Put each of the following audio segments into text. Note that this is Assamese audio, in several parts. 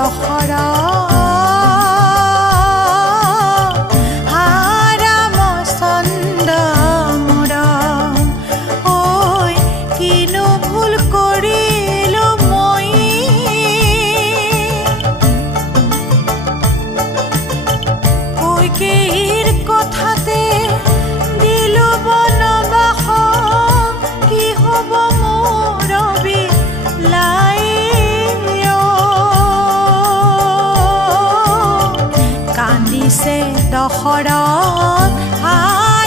দশৰথ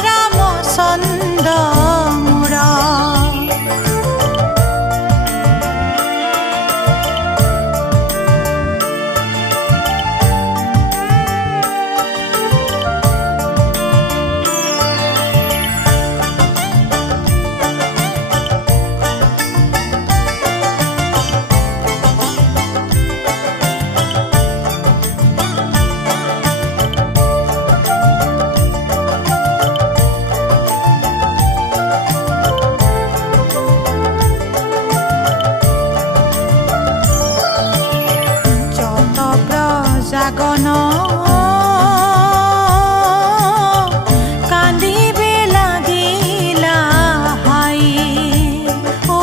ৰামচন্দ্ৰ মোৰ জাগন কান্দিবে লাগিলা হাই ও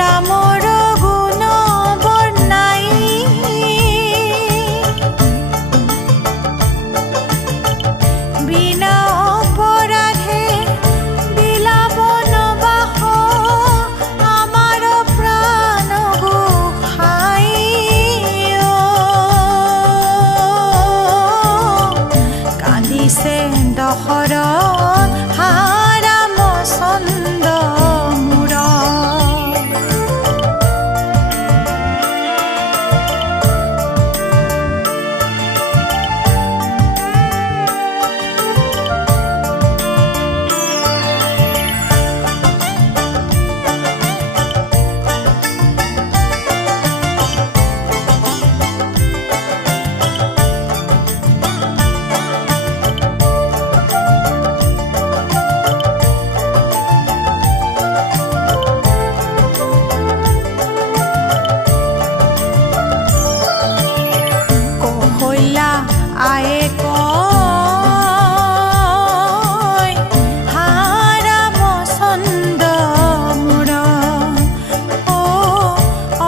ৰামৰ গুণ বৰ্ণাই বিনা অপৰাধে বিলাব নবাস আমাৰ প্ৰাণ গোসাই দশৰথ ৰামচন্দ্ৰ মোৰ আয়ে কয় ৰামচন্দ্ৰ মোৰ ও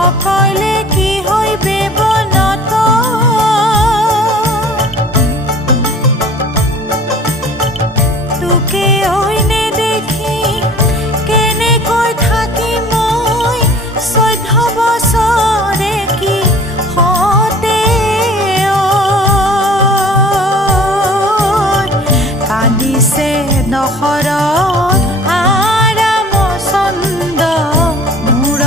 অকলে কি হইবে বনত তোকে ঐনে দেখি কেনেকৈ থাকি মই 14 বছৰে কি হতে কান্দিছে দশৰথ ৰামচন্দ্ৰ মোৰ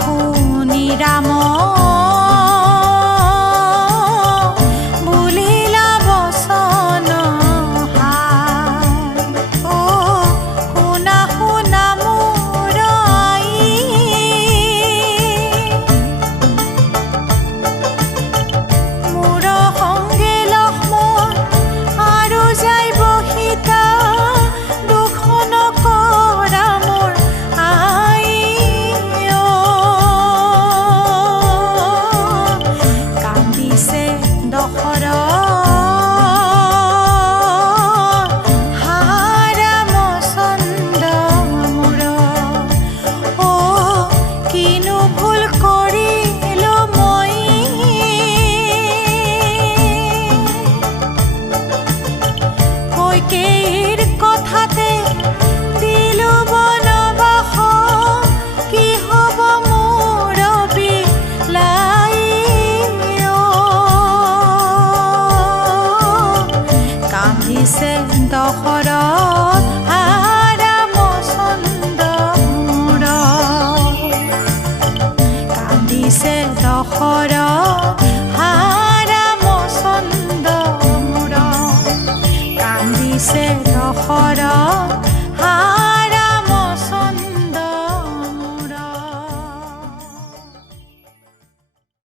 শুনি ৰাম বুলিলা বচন ও শুনা শুনা মোৰ আই মোৰ সংগে লক্ষ্মণ আৰু যাইব সীতা দুখ নকৰা মোৰ আই কথাতে দিলো বনবাস কি হব মোৰ বিলাই কান্দিছে দশৰথ